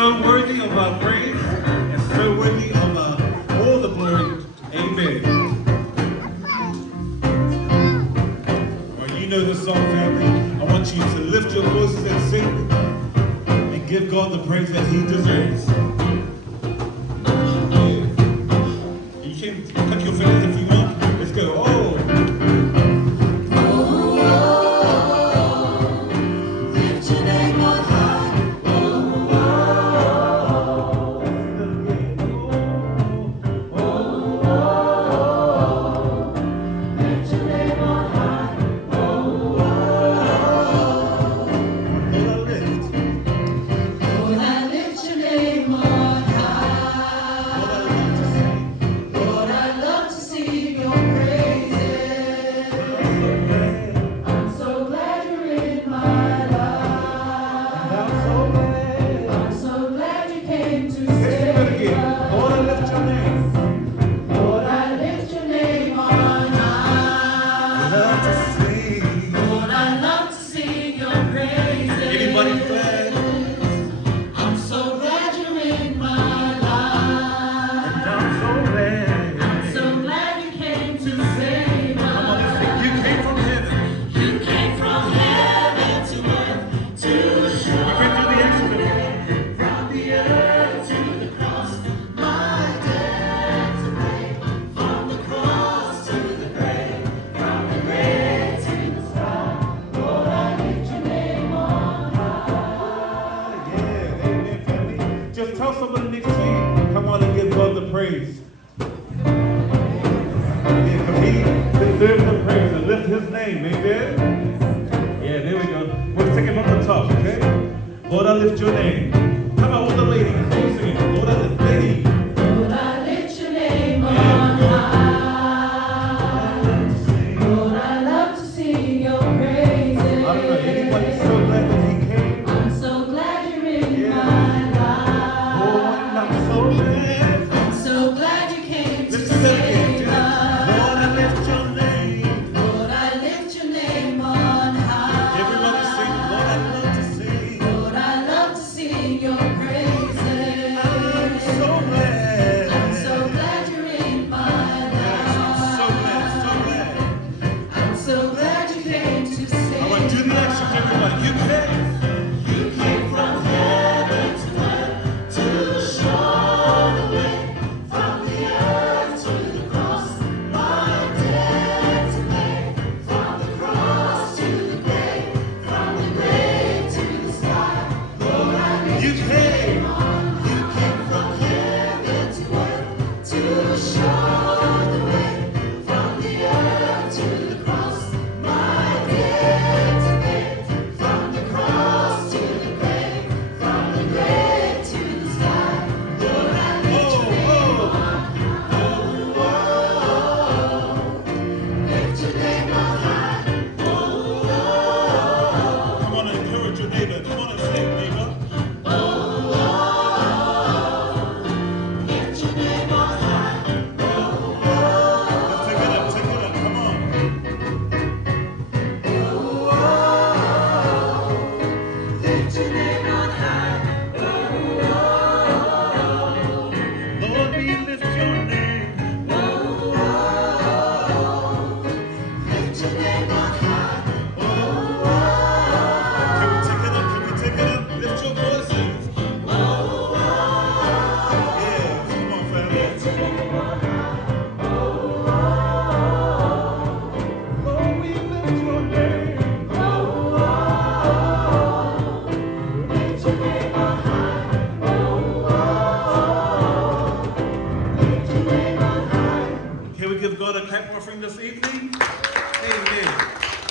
So worthy of our praise and so worthy of all the glory. Amen. Well, you know this song, family. I want you to lift your voices and sing and give God the praise that He deserves. Yeah. You can click your fingers if you want. Let's go. Oh. Tell somebody next to you, come on and give God the praise. Yeah, because He deserves the praise and lift His name, amen? Yeah, there we go. We'll take it from the top, okay? Lord, I lift your name. Come on with the ladies. Keep singing. Lord, I lift ladies. Lord, I lift your name on high. Lord, I love to sing your praises. I don't know, anybody's so glad that He came? I'm so glad you're in my life. I'm so glad. I'm so glad you came to Let's do that again. save us. Lord, I lift your name. Lord, I lift your name on high. Everybody sing. Lord, I love to sing. Lord, I love to sing your praises. I'm so glad. I'm so glad you're in my life. So glad, so glad. I'm so glad you came to save I want to do the actions, everybody. You came. You came from heaven to earth to show the way, from the earth to the cross, my debt to pay, from the cross to the grave, from the grave to the sky. Lord, I lift You your came. name on high. You came from heaven to earth to show the way, from the earth to the cross, my debt to pay, from the cross to the grave, from the grave to the sky. Lord, I lift your name on high. Lift your name on high. Come on and encourage your neighbor. Come on and say, neighbor. Lift your name on high. Let's take it up. Take it up. Come on. Lift your name on high. Lord, we lift your name. Lift your name on high. Can we take it up? Can we take it up? Lift your voices. Yeah, come on, family. Lord, we lift your name. Lift your name on high. Lift your name on high. Can we give God a clap offering this evening? Amen.